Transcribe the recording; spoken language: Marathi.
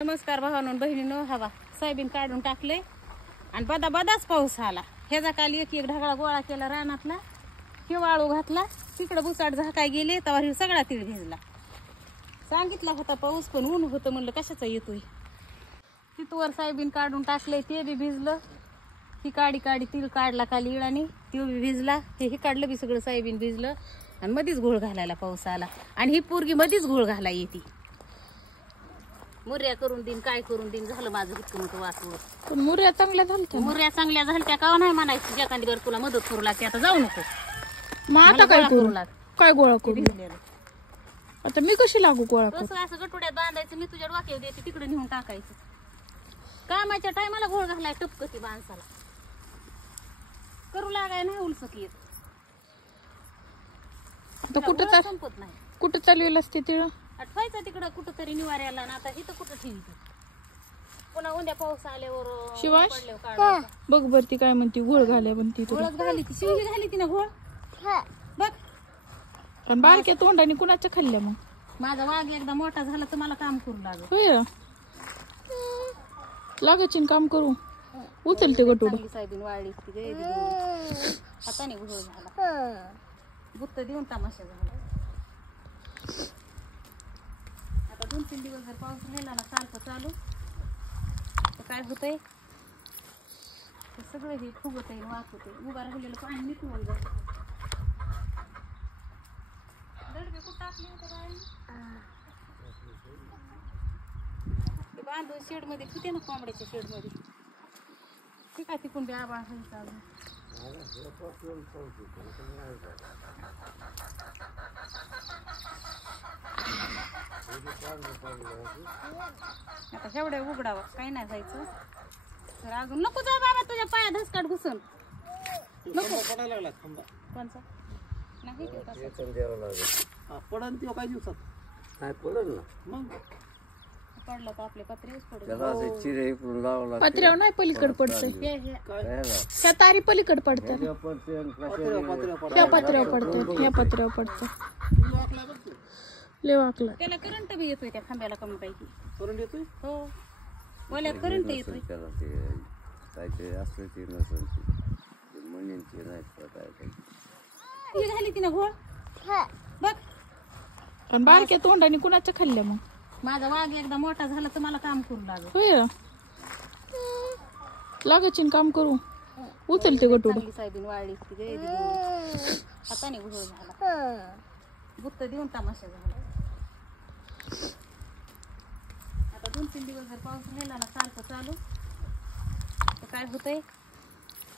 नमस्कार भावांनो बहिणीनो. हवा सोयाबीन काढून टाकले आणि बदाच पाऊस आला. ह्याचा काल एक ढगाळा गोळा केला रानातला, हे वाळू घातला, तिकडे बुसाट झाकाय गेले तेव्हा हे सगळा तीळ भिजला. सांगितला होता पाऊस पण ऊन होतं, म्हणलं कशाचा येतोय. तिथवर सोयाबीन काढून टाकले, ते बी भिजलं. ही काडी तीळ काढला काल इळाने, ते बी भिजला. हे काढलं बी सगळं सोयाबीन भिजलं आणि मधीच घोळ घालायला पाऊस आला. आणि ही पोरगी मधीच घोळ घाला येते. मुर्या करून देईन काय करून देईन, झालं माझं इतकं मोठं वाचवलं. पण मुर्या चांगल्या झालत्या. मुर्या चांगल्या झालत्या का नाही म्हणायची. एखादीवर तुला मदत करू लागते, आता जाऊ नको. मग आता काय करू? काय गोळा करू? भिजलेलं आता मी कशी लागू गोळा करू? कसं असं गटुड्यात बांधायचं, मी तुझ्या डोक्यावर देते, तिकडे नेऊन टाकायचं. कामाच्या टायमाला घोळ घालाय टपकती माणसाला, करू लागाय नाही उलसक येत. आता कुठं संपत नाही. कुठं चालवेल असते तिळ? ठेवायचं तिकडं कुठं तरी निवाऱ्याला ना. आता इथं कुठं ठेवी, पुन्हा उद्या पाऊस आल्यावर शिवाय पडल्यावर बघ बर ती काय म्हणती, घोळ घाल्या म्हणती. घोळच घाली ती, शिवली घाली ती ना घोळ. बघ आणि बारक्या तोंडाने कुणाच्या खाल्ल्या मग? माझा वाघ एकदा मोठा झाला तर मला काम करू लागल. होय लागायची काम करू. उचलते गटुड. सोयाबीन वाळली हाताने घोळ झाला, बुत्त देऊन तमाशा झाला. आता 2-3 दिवस जर पाऊस राहिला ना सारखं चालू तर काय होतंय, सगळं हे फुगत आहे, वाचत आहे. उभा राहिलेलं पाणी निघून जातं. दडबे कुठं टाकले होते काय ते बांधून शेड मध्ये ठेवते ना, कोंबड्याच्या शेड मध्ये. ठीक आहे, तिकून बी आबाळ व्हायचं अजून. आता एवढ्या उघडावं काही नाही जायचं तर अजून नको जा बाबा, तुझ्या पाया धसकाट घुसून नको. कोणचा नाही पडन ते काय दिवसात नाही पडल ना. मग पडलं तर आपले पत्रेच पडले. त्याला ते चिरे इकडून लावं लागते. पत्र्यावर नाही पलीकड पडतंय, त्या तारी पलीकड पडतात. ह्या पत्र्यावर पडतात, ह्या पत्र्यावर पडतात. लय वाकला. त्याला करंट बी येतोय त्या खांब्याला कमी पैकी. करंट येतोय हो, वल्यात करंट येतोय. त्याला ते काहीतरी असलं ते नसेल ते म्हणेन ते नाही काय ही झाली ती ना घोळ. बघ आणि बारक्या तोंडाने कुणाच्या खाल्ल्या मग? माझा वाघ एकदा मोठा झाला तर मला काम करू लागल. होय लागायची काम करू. उचलते गटुड. सोयाबीन वाळली हाताने घोळ झाला, बुत्त देऊन तमाशा झाला. आता 2-3 दिवस जर पाऊस राहिला ना सारखं चालू तर काय होतंय,